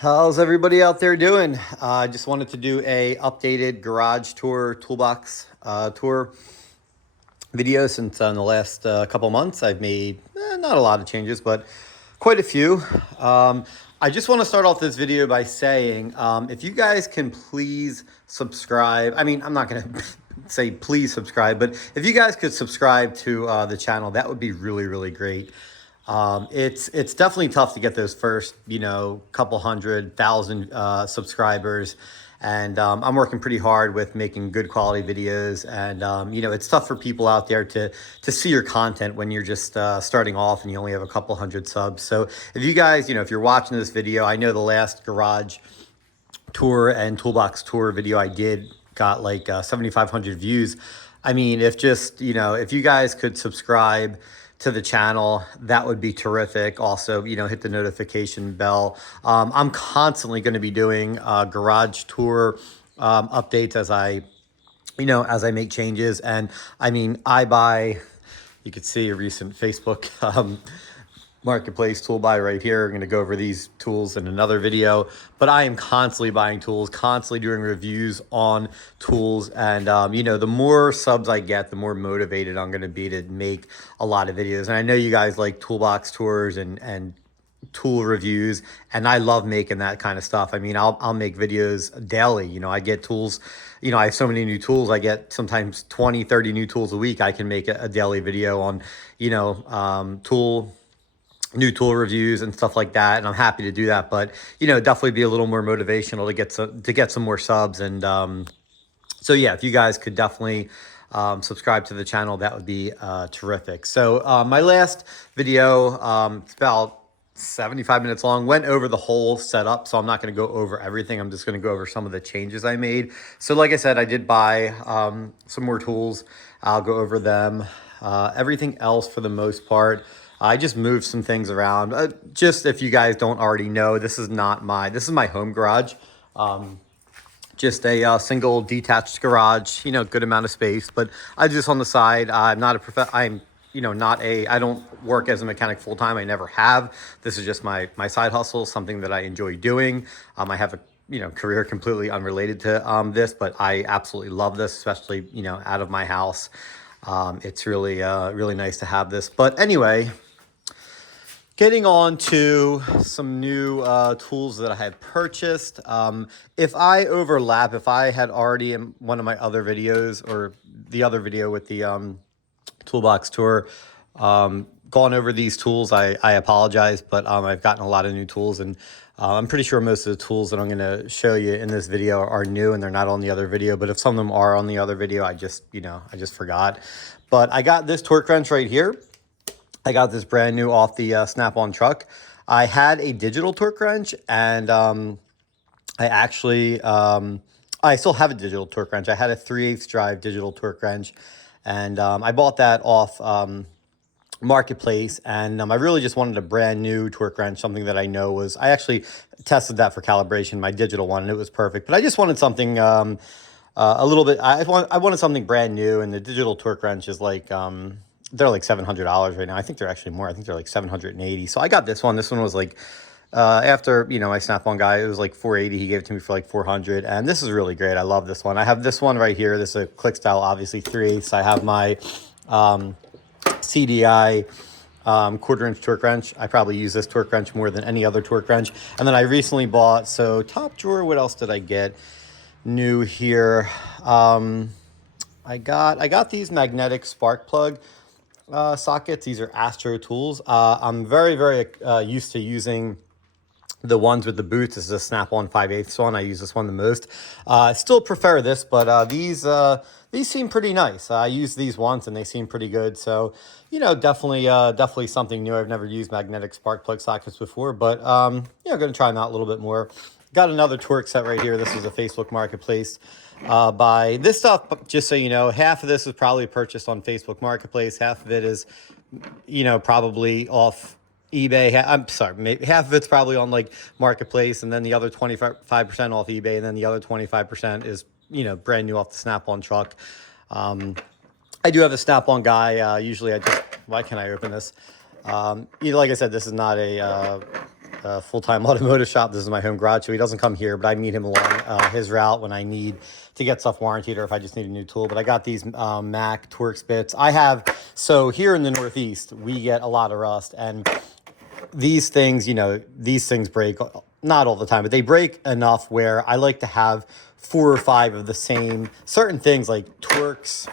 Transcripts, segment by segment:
How's everybody out there doing? I just wanted to do a updated garage tour, toolbox tour video since in the last couple months I've made not a lot of changes, but quite a few. I just want to start off this video by saying if you guys can please subscribe. I mean, I'm not going to say please subscribe, but if you guys could subscribe to the channel, that would be really, really great. It's definitely tough to get those first, couple 100,000 subscribers. And I'm working pretty hard with making good quality videos. And, it's tough for people out there to see your content when you're just starting off and you only have a couple 100 subs. So if you guys, if you're watching this video, I know the last garage tour and toolbox tour video I did got like 7,500 views. I mean, if you guys could subscribe to the channel, that would be terrific. Also, hit the notification bell. I'm constantly going to be doing garage tour updates as I make changes. And I mean, you could see a recent Facebook marketplace tool buy right here. I'm going to go over these tools in another video, but I am constantly buying tools, constantly doing reviews on tools. And, the more subs I get, the more motivated I'm going to be to make a lot of videos. And I know you guys like toolbox tours and tool reviews, and I love making that kind of stuff. I mean, I'll make videos daily. I get tools, I have so many new tools. I get sometimes 20, 30 new tools a week. I can make a daily video on, new tool reviews and stuff like that, and I'm happy to do that. But definitely be a little more motivational to get some more subs. And so yeah, if you guys could definitely subscribe to the channel, that would be terrific. So my last video, it's about 75 minutes long, went over the whole setup, so I'm not going to go over everything. I'm just going to go over some of the changes I made. So like I said, I did buy some more tools. I'll go over them. Everything else, for the most part, I just moved some things around. Just if you guys don't already know, this is my home garage. Just a single detached garage, good amount of space, but I just on the side. I'm not I don't work as a mechanic full time. I never have. This is just my side hustle, something that I enjoy doing. I have a career completely unrelated to this, but I absolutely love this, especially out of my house. It's really really nice to have this. But anyway, getting on to some new tools that I had purchased. If I had already in one of my other videos, or the other video with the toolbox tour, gone over these tools, I apologize, but I've gotten a lot of new tools, and I'm pretty sure most of the tools that I'm going to show you in this video are new and they're not on the other video. But if some of them are on the other video, I just forgot. But I got this torque wrench right here. I got this brand new off the Snap-on truck. I had a digital torque wrench, and I still have a digital torque wrench. I had a 3/8 drive digital torque wrench, and I bought that off Marketplace, and I really just wanted a brand new torque wrench, something that I know I actually tested that for calibration, my digital one, and it was perfect. But I just wanted something a little bit, I wanted something brand new, and the digital torque wrench is like, they're like $700 right now. I think they're actually more. I think they're like 780. So I got this one. This one was like, after, my Snap-on guy, it was like 480. He gave it to me for like 400. And this is really great. I love this one. I have this one right here. This is a click style, obviously 3/8. I have my CDI 1/4-inch torque wrench. I probably use this torque wrench more than any other torque wrench. And then I recently bought, so top drawer, what else did I get new here? I got these magnetic spark plug sockets. These are Astro tools. I'm very, very used to using the ones with the boots. This is a Snap-on 5/8 one. I use this one the most. I still prefer this, but these seem pretty nice. I used these once and they seem pretty good. So, definitely something new. I've never used magnetic spark plug sockets before, but I'm going to try them out a little bit more. Got another torque set right here. This is a Facebook Marketplace buy. This stuff, just so you know, half of this is probably purchased on Facebook Marketplace. Half of it is, probably off eBay. I'm sorry, maybe half of it's probably on like Marketplace, and then the other 25% off eBay, and then the other 25% is, brand new off the Snap-on truck. I do have a Snap-on guy. Usually why can't I open this? Like I said, this is not a full-time automotive shop. This is my home garage, so he doesn't come here, but I meet him along his route when I need to get stuff warranted or if I just need a new tool. But I got these Mac Torx bits. So here in the Northeast, we get a lot of rust, and these things, these things break, not all the time, but they break enough where I like to have 4 or 5 of the same certain things like Torx.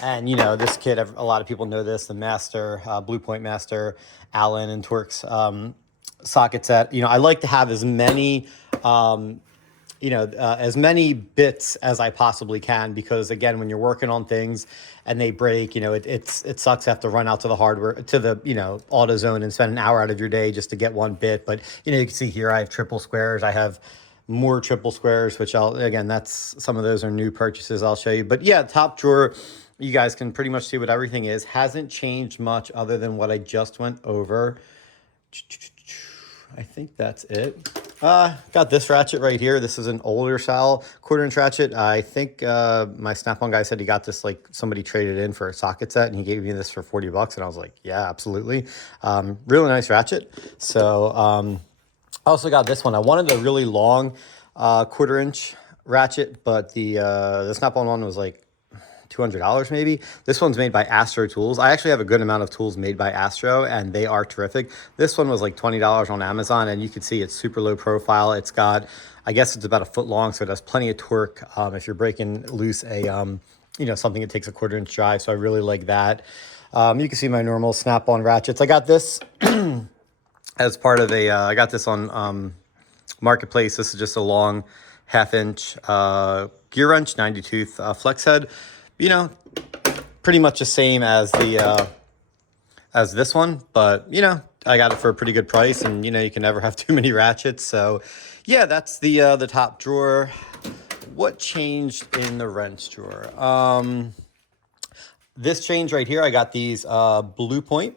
And, this kit, a lot of people know this, the Master, Blue Point Master, Allen and Torx socket set. I like to have as many, as many bits as I possibly can, because again, when you're working on things and they break, it sucks to have to run out to the hardware, to the, AutoZone and spend an hour out of your day just to get one bit. But, you can see here I have triple squares. I have more triple squares, which some of those are new purchases I'll show you. But yeah, top drawer, you guys can pretty much see what everything is. Hasn't changed much other than what I just went over. I think that's it. Got this ratchet right here. This is an older style 1/4" ratchet. I think my Snap-on guy said he got this, like somebody traded in for a socket set, and he gave me this for 40 bucks. And I was like, yeah, absolutely. Really nice ratchet. So I also got this one. I wanted a really long 1/4" ratchet, but the Snap-on one was like $200 maybe. This one's made by Astro Tools. I actually have a good amount of tools made by Astro, and they are terrific. This one was like $20 on Amazon, and you can see it's super low profile. It's got, I guess it's about 1 foot long, so it has plenty of torque if you're breaking loose something that takes a 1/4" drive. So I really like that. You can see my normal Snap-on ratchets. I got this as part of I got this on Marketplace. This is just a long 1/2" gear wrench, 90 tooth flex head. Pretty much the same as as this one, but I got it for a pretty good price, and you can never have too many ratchets. So yeah, that's the top drawer. What changed in the wrench drawer? This change right here, I got these Blue Point.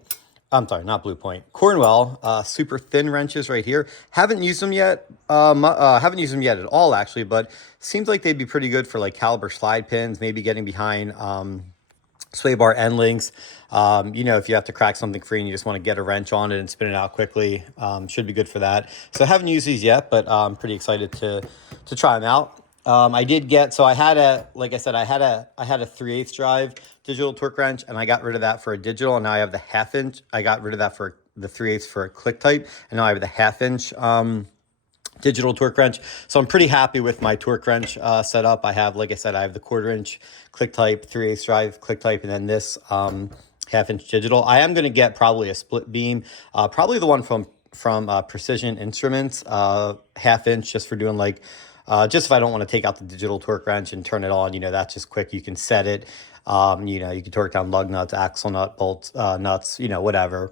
I'm sorry, not Blue Point. Cornwell super thin wrenches right here. Haven't used them yet. Haven't used them yet at all, actually, but seems like they'd be pretty good for like caliber slide pins, maybe getting behind sway bar end links. If you have to crack something free and you just want to get a wrench on it and spin it out quickly, should be good for that. So I haven't used these yet, but I'm pretty excited to try them out. I did get, so I had like I said, I had a 3/8 drive digital torque wrench, and I got rid of that for a digital, and now I have the 1/2". I got rid of that for the 3/8 for a click type, and now I have the 1/2" digital torque wrench. So I'm pretty happy with my torque wrench setup. I have, like I said, I have the 1/4" click type, 3/8 drive click type, and then this 1/2" digital. I am going to get probably a split beam, probably the one from Precision Instruments, 1/2", just for doing like, just if I don't want to take out the digital torque wrench and turn it on, that's just quick. You can set it, you can torque down lug nuts, axle nut, bolts, nuts, whatever.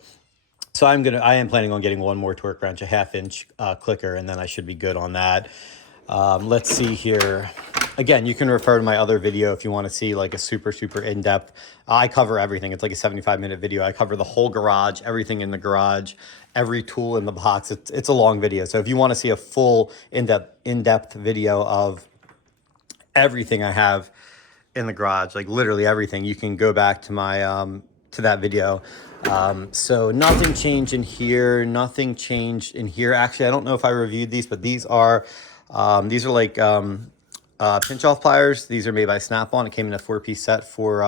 So I am planning on getting one more torque wrench, a 1/2" clicker, and then I should be good on that. Let's see here. Again, you can refer to my other video if you want to see like a super, super in-depth. I cover everything. It's like a 75-minute video. I cover the whole garage, everything in the garage, every tool in the box. It's a long video. So if you want to see a full in-depth video of everything I have in the garage, like literally everything, you can go back to my to that video. So nothing changed in here. Nothing changed in here. Actually, I don't know if I reviewed these, but these are like pinch off pliers. These are made by Snap-on. It came in a 4-piece set for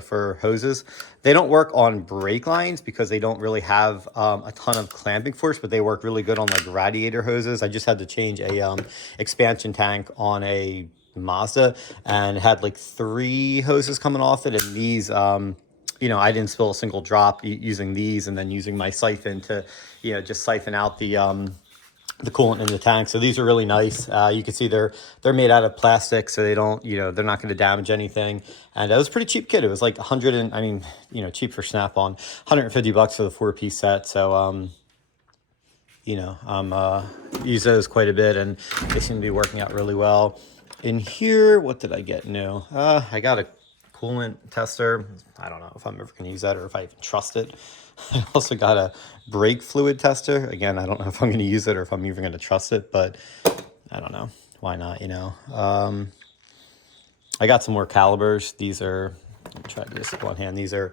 for hoses. They don't work on brake lines because they don't really have a ton of clamping force, but they work really good on like radiator hoses. I just had to change a expansion tank on a Mazda, and it had like 3 hoses coming off it, and these I didn't spill a single drop using these, and then using my siphon to just siphon out the coolant in the tank. So these are really nice. You can see they're made out of plastic, so they don't they're not going to damage anything. And it was a pretty cheap kit. It was like cheap for Snap-on, $150 for the 4-piece set. So use those quite a bit, and they seem to be working out really well. In here, what did I get new? I got a coolant tester. I don't know if I'm ever going to use that or if I even trust it. I also got a brake fluid tester. Again, I don't know if I'm going to use it or if I'm even going to trust it, but I don't know. Why not, I got some more calibers. These are, I'll try to do this with one hand. These are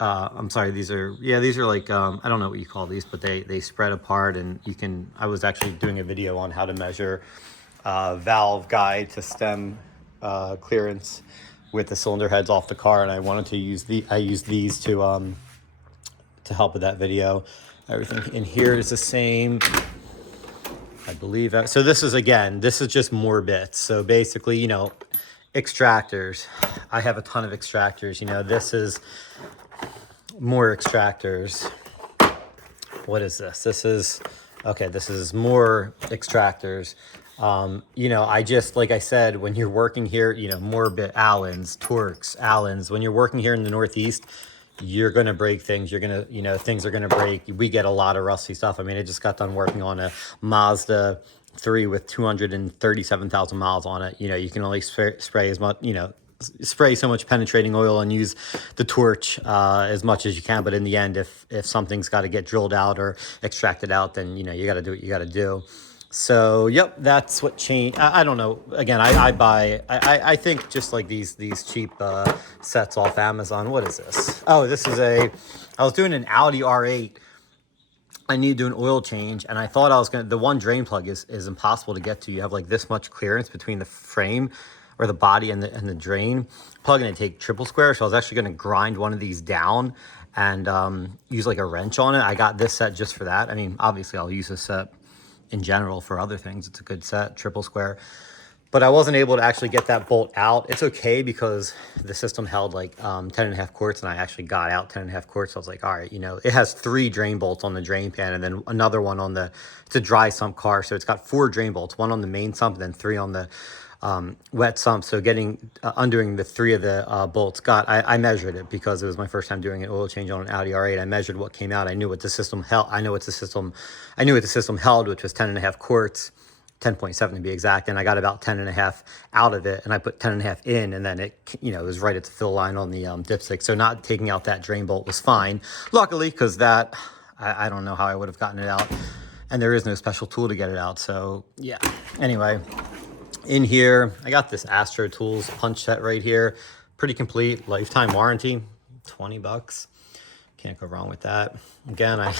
I'm sorry, these are, yeah, these are like, I don't know what you call these, but they spread apart, and you can, I was actually doing a video on how to measure valve guide to stem clearance with the cylinder heads off the car, and I wanted to use I used these to help with that video. Everything in here is the same, I believe. So this is, again, this is just more bits. So basically, you know, extractors. I have a ton of extractors. You know, this is more extractors. What is this? This is, okay, this is more extractors. You know, I just, like I said, when you're working here, you know, more bit Allens, Torx, Allens, when you're working here in the Northeast, you're going to break things. You're going to, you know, things are going to break. We get a lot of rusty stuff. I mean, I just got done working on a Mazda 3 with 237,000 miles on it. You know, you can only spray as much, you know, spray so much penetrating oil and use the torch as much as you can. But in the end, if something's got to get drilled out or extracted out, then, you know, you got to do what you got to do. So, yep, that's what changed. I don't know. Again, I think just like these cheap sets off Amazon. What is this? Oh, this is I was doing an Audi R8. I need to do an oil change, and I thought I was going to, the one drain plug is impossible to get to. You have like this much clearance between the frame or the body and the drain plug, and I take triple square. So I was actually going to grind one of these down and use like a wrench on it. I got this set just for that. I mean, obviously I'll use this set in general for other things. It's a good set, triple square. But I wasn't able to actually get that bolt out. It's okay because the system held like 10.5 quarts, and I actually got out 10.5 quarts. So I was like, all right, you know, it has 3 drain bolts on the drain pan, and then another one on it's a dry sump car. So it's got 4 drain bolts, 1 on the main sump and then 3 on the wet sump. So getting, undoing the 3 of the bolts, I measured it because it was my first time doing an oil change on an Audi R8. I measured what came out. I knew what the system held. I knew what the system held, which was 10.5 quarts. 10.7 to be exact, and I got about 10.5 out of it, and I put 10.5 in, and then it, you know, it was right at the fill line on the dipstick. So not taking out that drain bolt was fine, luckily, because that I don't know how I would have gotten it out, and there is no special tool to get it out. So yeah, anyway, in here I got this Astro Tools punch set right here, pretty complete, lifetime warranty, 20 bucks. Can't go wrong with that. Again, I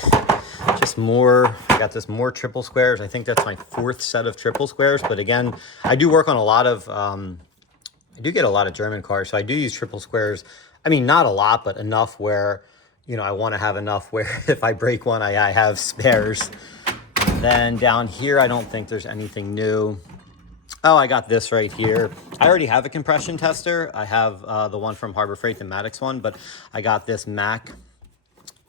got this more triple squares. I think that's my 4th set of triple squares. But again, I do work on a lot of, I do get a lot of German cars. So I do use triple squares. I mean, not a lot, but enough where, you know, I want to have enough where if I break one, I have spares. And then down here, I don't think there's anything new. Oh, I got this right here. I already have a compression tester. I have the one from Harbor Freight, the Maddox one, but I got this Mac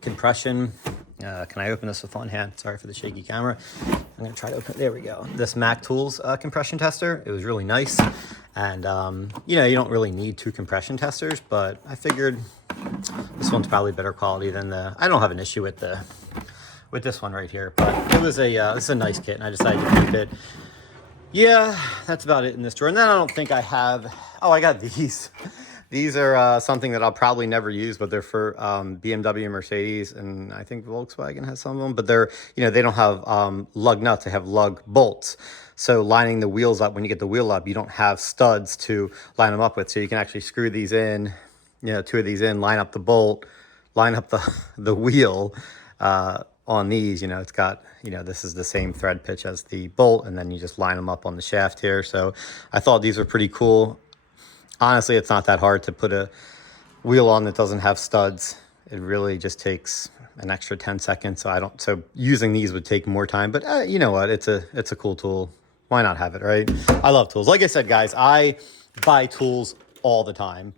compression. Can I open this with one hand? Sorry for the shaky camera. I'm gonna try to open it. There we go. This Mac Tools compression tester. It was really nice. And you know, you don't really need 2 compression testers, but I figured this one's probably better quality than I don't have an issue with this one right here, but it was this is a nice kit, and I decided to keep it. Yeah, that's about it in this drawer. And then I don't think I have, oh, I got these. These are something that I'll probably never use, but they're for BMW, Mercedes, and I think Volkswagen has some of them. But they're, you know, they don't have lug nuts. They have lug bolts. So lining the wheels up, when you get the wheel up, you don't have studs to line them up with. So you can actually screw these in, you know, 2 of these in, line up the bolt, line up the wheel on these. You know, it's got, you know, this is the same thread pitch as the bolt, and then you just line them up on the shaft here. So I thought these were pretty cool. Honestly, it's not that hard to put a wheel on that doesn't have studs. It really just takes an extra 10 seconds. So using these would take more time, but you know what? It's a cool tool. Why not have it, right? I love tools. Like I said, guys, I buy tools all the time.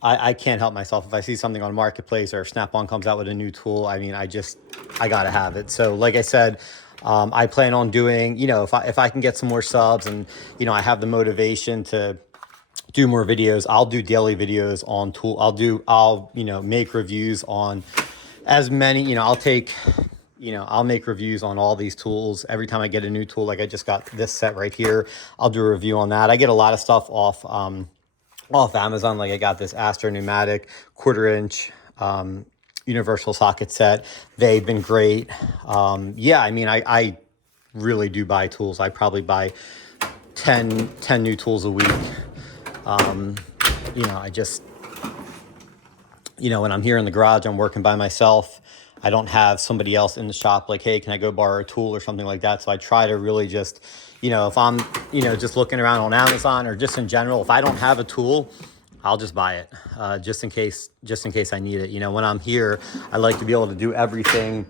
I can't help myself. If I see something on Marketplace or Snap-on comes out with a new tool, I mean, I gotta have it. So like I said, I plan on doing, you know, if I can get some more subs and, you know, I have the motivation to do more videos, I'll do daily videos on tool. I'll, you know, make reviews on as many, you know, I'll make reviews on all these tools. Every time I get a new tool, like I just got this set right here, I'll do a review on that. I get a lot of stuff off Amazon. Like I got this Astro pneumatic 1/4-inch universal socket set. They've been great. Yeah, I mean, I really do buy tools. I probably buy 10 new tools a week. You know, when I'm here in the garage, I'm working by myself. I don't have somebody else in the shop like, hey, can I go borrow a tool or something like that? So I try to really just, if I'm, just looking around on Amazon or just in general, if I don't have a tool, I'll just buy it, just in case I need it. When I'm here, I like to be able to do everything.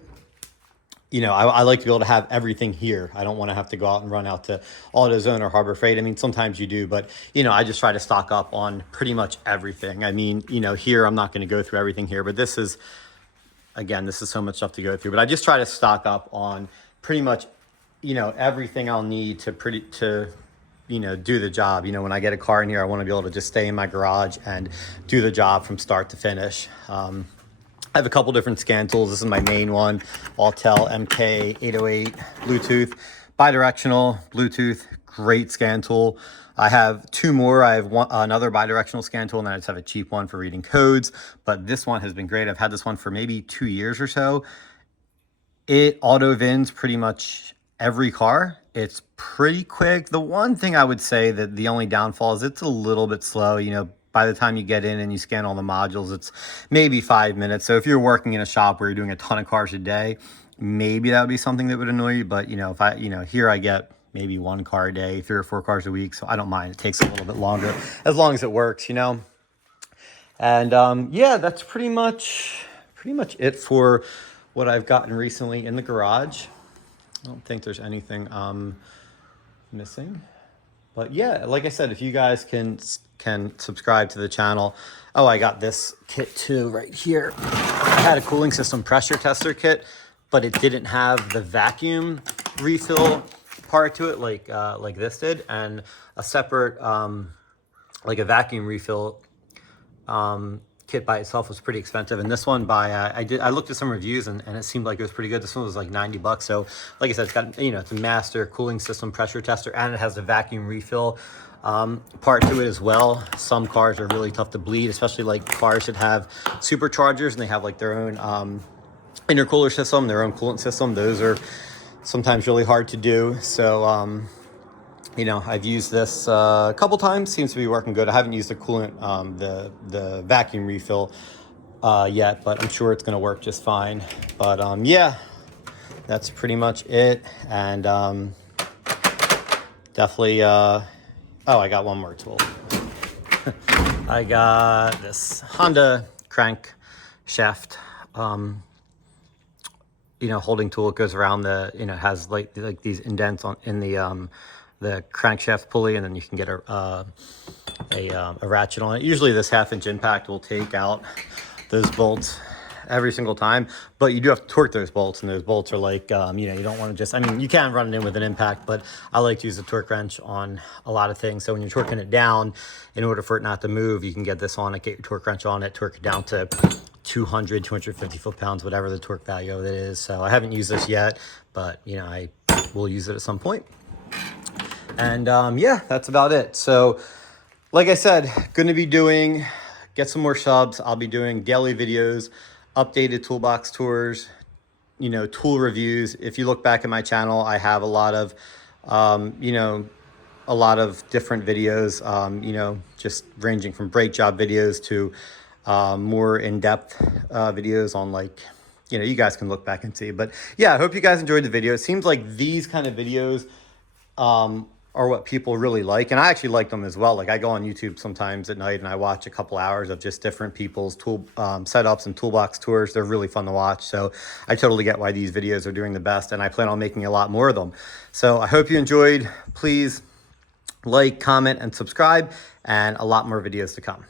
I like to be able to have everything here. I don't want to have to go out and run out to AutoZone or Harbor Freight. I mean, sometimes you do, but, I just try to stock up on pretty much everything. I mean, here, I'm not going to go through everything here, but this is so much stuff to go through. But I just try to stock up on pretty much, everything I'll need to do the job. When I get a car in here, I want to be able to just stay in my garage and do the job from start to finish. I have a couple different scan tools. This is my main one, Autel MK808 Bluetooth, bidirectional Bluetooth, great scan tool. I have two more. I have another bidirectional scan tool, and then I just have a cheap one for reading codes. But this one has been great. I've had this one for maybe 2 years or so. It auto VINs pretty much every car. It's pretty quick. The one thing I would say that the only downfall is it's a little bit slow. By the time you get in and you scan all the modules, it's maybe 5 minutes. So if you're working in a shop where you're doing a ton of cars a day, maybe that would be something that would annoy you. But, if I, here I get maybe 1 car a day, 3 or 4 cars a week. So I don't mind. It takes a little bit longer as long as it works, And yeah, that's pretty much it for what I've gotten recently in the garage. I don't think there's anything missing. But yeah, like I said, if you guys can subscribe to the channel. Oh, I got this kit too right here. I had a cooling system pressure tester kit, but it didn't have the vacuum refill part to it like this did, and a separate like a vacuum refill kit by itself was pretty expensive. And this one I looked at some reviews and it seemed like it was pretty good. This one was like $90. So like I said, it's got, it's a master cooling system pressure tester, and it has the vacuum refill part to it as well. Some cars are really tough to bleed, especially like cars that have superchargers and they have like their own intercooler system, their own coolant system. Those are sometimes really hard to do. So I've used this a couple times, seems to be working good. I haven't used the coolant, the vacuum refill yet, but I'm sure it's going to work just fine. But yeah, that's pretty much it. And definitely, oh, I got one more tool. I got this Honda crank shaft, holding tool. It goes around the, has like these indents in the crankshaft pulley, and then you can get a ratchet on it. Usually this 1/2-inch impact will take out those bolts every single time, but you do have to torque those bolts, and those bolts are like, you don't want to just, you can run it in with an impact, but I like to use a torque wrench on a lot of things. So when you're torquing it down, in order for it not to move, you can get this on it, get your torque wrench on it, torque it down to 200, 250 foot-pounds, whatever the torque value of it is. So I haven't used this yet, but I will use it at some point. And yeah, that's about it. So like I said, going to be get some more subs. I'll be doing daily videos, updated toolbox tours, tool reviews. If you look back at my channel, I have a lot of, different videos, just ranging from brake job videos to more in-depth videos on you guys can look back and see. But yeah, I hope you guys enjoyed the video. It seems like these kind of videos are what people really like, and I actually like them as well. Like I go on YouTube sometimes at night and I watch a couple hours of just different people's tool setups and toolbox tours. They're really fun to watch. So I totally get why these videos are doing the best, and I plan on making a lot more of them. So I hope you enjoyed. Please like, comment, and subscribe, and a lot more videos to come.